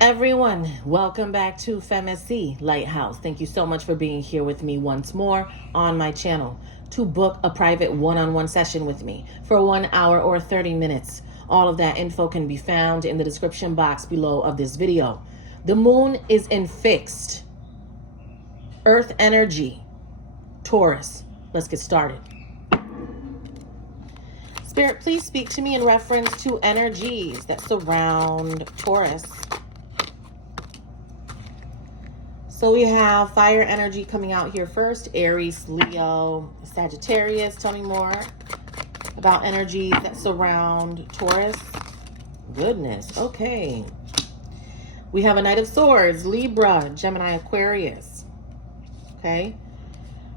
Everyone, welcome back to FEMACY'S LightHouse. Thank you so much for being here with me once more on my channel. To book a private one-on-one session with me for 1 hour or 30 minutes. All of that info can be found in the description box below of this video. The moon is in fixed Earth energy, Taurus. Let's get started. Spirit, please speak to me in reference to energies that surround Taurus. So we have fire energy coming out here first. Aries, Leo, Sagittarius. Tell me more about energies that surround Taurus. Goodness. Okay. We have a Knight of Swords, Libra, Gemini, Aquarius. Okay.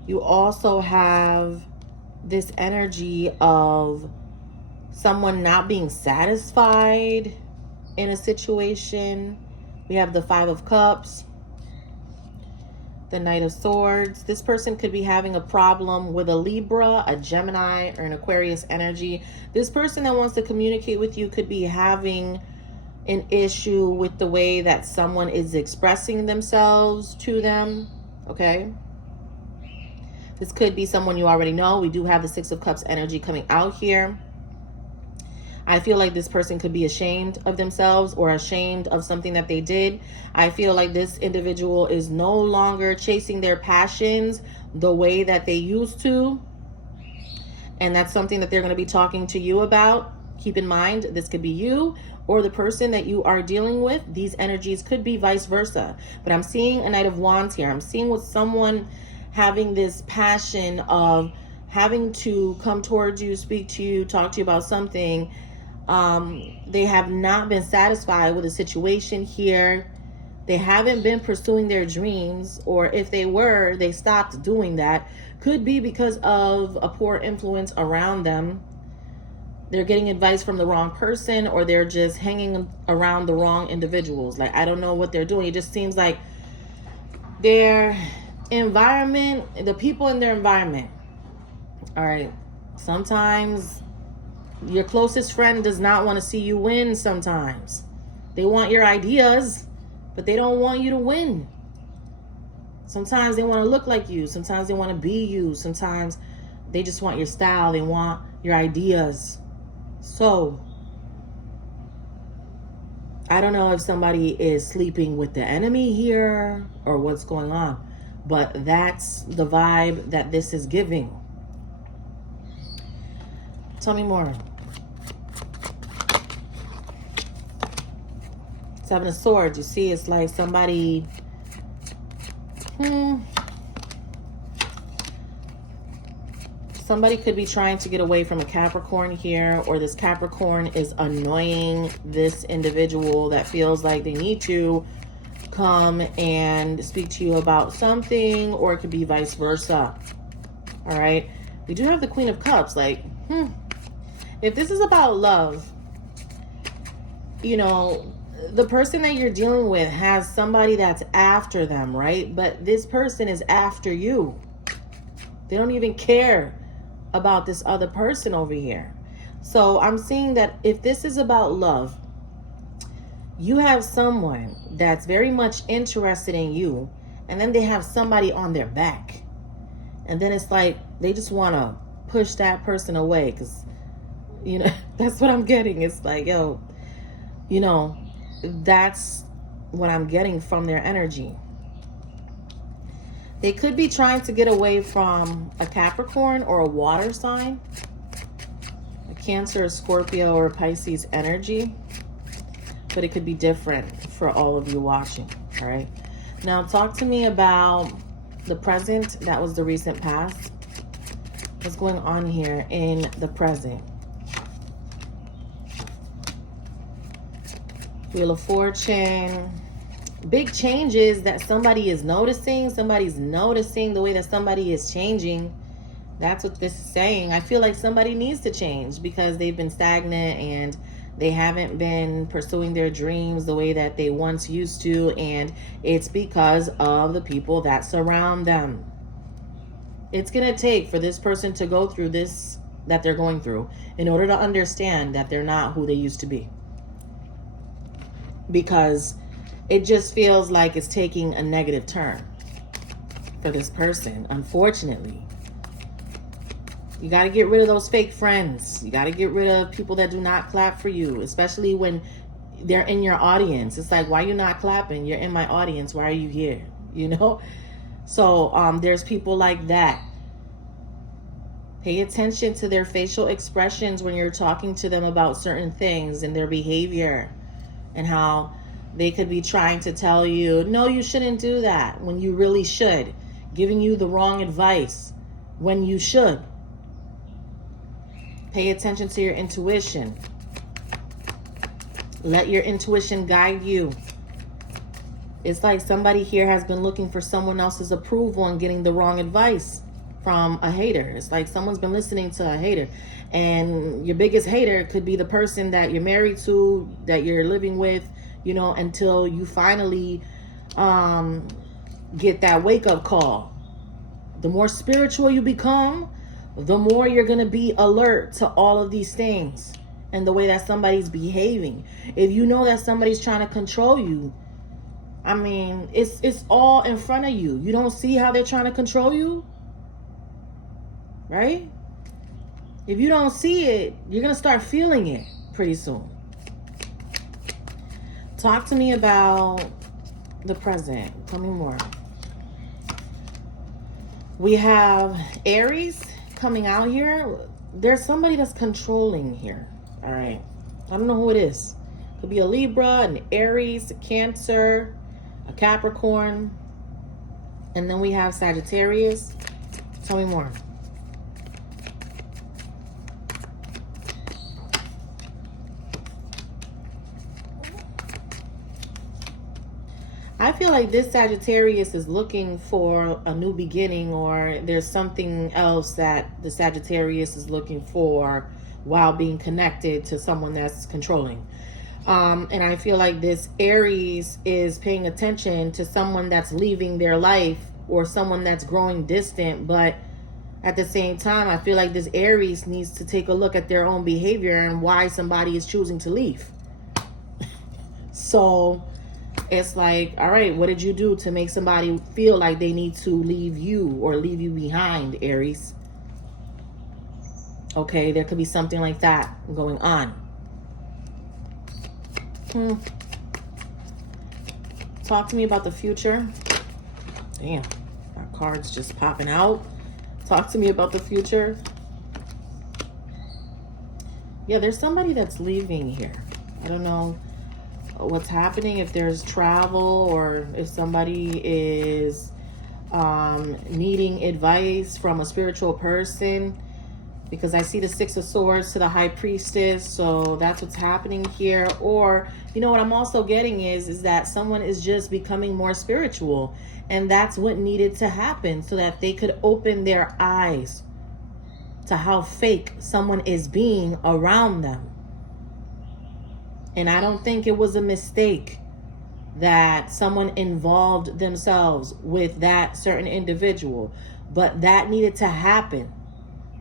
You also have this energy of someone not being satisfied in a situation. We have the Five of Cups, the Knight of Swords. This person could be having a problem with a Libra, a Gemini, or an Aquarius energy. This person that wants to communicate with you could be having an issue with the way that someone is expressing themselves to them, okay? This could be someone you already know. We do have the Six of Cups energy coming out here. I feel like this person could be ashamed of themselves or ashamed of something that they did. I feel like this individual is no longer chasing their passions the way that they used to. And that's something that they're going to be talking to you about. Keep in mind, this could be you or the person that you are dealing with. These energies could be vice versa. But I'm seeing a Knight of Wands here. I'm seeing with someone having this passion of having to come towards you, speak to you, talk to you about something. They have not been satisfied with the situation here. They haven't been pursuing their dreams, or if they were, they stopped doing that. Could be because of a poor influence around them. They're getting advice from the wrong person, or they're just hanging around the wrong individuals. Like, I don't know what they're doing. It just seems like their environment, the people in their environment. All right. Sometimes your closest friend does not want to see you win sometimes. They want your ideas, but they don't want you to win. Sometimes they want to look like you. Sometimes they want to be you. Sometimes they just want your style. They want your ideas. So, I don't know if somebody is sleeping with the enemy here or what's going on, but that's the vibe that this is giving. Tell me more. Seven of Swords. You see, it's like somebody... Somebody could be trying to get away from a Capricorn here, or this Capricorn is annoying this individual that feels like they need to come and speak to you about something, or it could be vice versa. All right. We do have the Queen of Cups. Like, if this is about love, you know, the person that you're dealing with has somebody that's after them, right? But this person is after you. They don't even care about this other person over here. So I'm seeing that if this is about love, you have someone that's very much interested in you, and then they have somebody on their back. And then it's like they just want to push that person away because, you know, that's what I'm getting. It's like, yo, you know, that's what I'm getting from their energy. They could be trying to get away from a Capricorn or a water sign, a Cancer, a Scorpio, or a Pisces energy. But it could be different for all of you watching, all right? Now, talk to me about the present. That was the recent past. What's going on here in the present? Wheel of Fortune. Big changes that somebody is noticing. Somebody's noticing the way that somebody is changing. That's what this is saying. I feel like somebody needs to change because they've been stagnant and they haven't been pursuing their dreams the way that they once used to. And it's because of the people that surround them. It's going to take for this person to go through this that they're going through in order to understand that they're not who they used to be. Because it just feels like it's taking a negative turn for this person, unfortunately. You got to get rid of those fake friends. You got to get rid of people that do not clap for you, especially when they're in your audience. It's like, why are you not clapping? You're in my audience. Why are you here? You know? So there's people like that. Pay attention to their facial expressions when you're talking to them about certain things and their behavior, and how they could be trying to tell you, no, you shouldn't do that, when you really should. Giving you the wrong advice when you should. Pay attention to your intuition. Let your intuition guide you. It's like somebody here has been looking for someone else's approval and getting the wrong advice from a hater. It's like someone's been listening to a hater, and your biggest hater could be the person that you're married to, that you're living with, you know, until you finally get that wake-up call. The more spiritual you become, the more you're going to be alert to all of these things and the way that somebody's behaving. If you know that somebody's trying to control you, I mean, it's all in front of you. You don't see how they're trying to control you? Right? If you don't see it, you're going to start feeling it pretty soon. Talk to me about the present. Tell me more. We have Aries coming out here. There's somebody that's controlling here. All right. I don't know who it is. Could be a Libra, an Aries, a Cancer, a Capricorn. And then we have Sagittarius. Tell me more. I feel like this Sagittarius is looking for a new beginning, or there's something else that the Sagittarius is looking for while being connected to someone that's controlling. And I feel like this Aries is paying attention to someone that's leaving their life, or someone that's growing distant. But at the same time, I feel like this Aries needs to take a look at their own behavior and why somebody is choosing to leave. So it's like, all right, what did you do to make somebody feel like they need to leave you or leave you behind, Aries? Okay, there could be something like that going on. Talk to me about the future. Damn, our cards just popping out. Talk to me about the future. Yeah, there's somebody that's leaving here. I don't know what's happening, if there's travel, or if somebody is needing advice from a spiritual person, because I see the Six of Swords to the High Priestess. So that's what's happening here. Or, you know, what I'm also getting is that someone is just becoming more spiritual, and that's what needed to happen so that they could open their eyes to how fake someone is being around them. And I don't think it was a mistake that someone involved themselves with that certain individual. But that needed to happen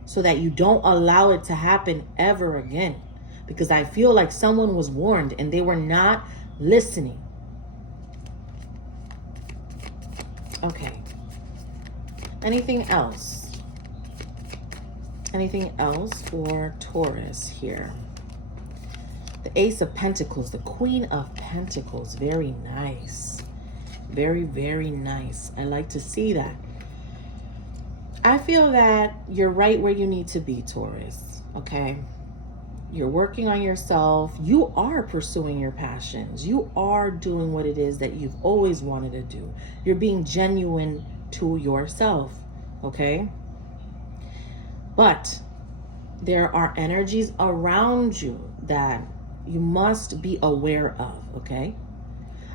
so that you don't allow it to happen ever again. Because I feel like someone was warned and they were not listening. Okay. Anything else? Anything else for Taurus here? The Ace of Pentacles, the Queen of Pentacles. Very nice. Very, very nice. I like to see that. I feel that you're right where you need to be, Taurus. Okay? You're working on yourself. You are pursuing your passions. You are doing what it is that you've always wanted to do. You're being genuine to yourself. Okay? But there are energies around you that you must be aware of, okay?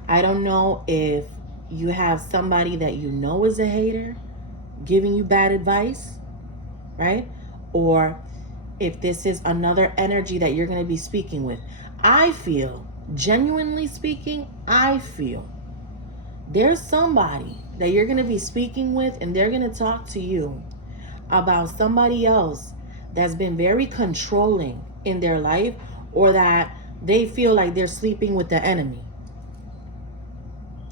I don't know if you have somebody that you know is a hater giving you bad advice, right? Or if this is another energy that you're going to be speaking with. I feel, genuinely speaking, I feel there's somebody that you're going to be speaking with, and they're going to talk to you about somebody else that's been very controlling in their life, or that they feel like they're sleeping with the enemy.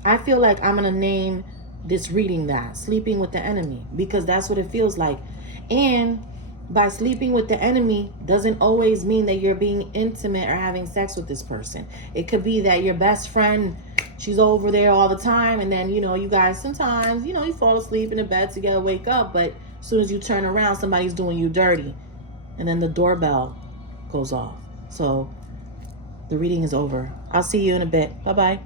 I feel like I'm going to name this reading that, sleeping with the enemy, because that's what it feels like. And by sleeping with the enemy doesn't always mean that you're being intimate or having sex with this person. It could be that your best friend, she's over there all the time, and then, you know, you guys sometimes, you know, you fall asleep in the bed together, wake up, but as soon as you turn around, somebody's doing you dirty, and then the doorbell goes off. So the reading is over. I'll see you in a bit. Bye-bye.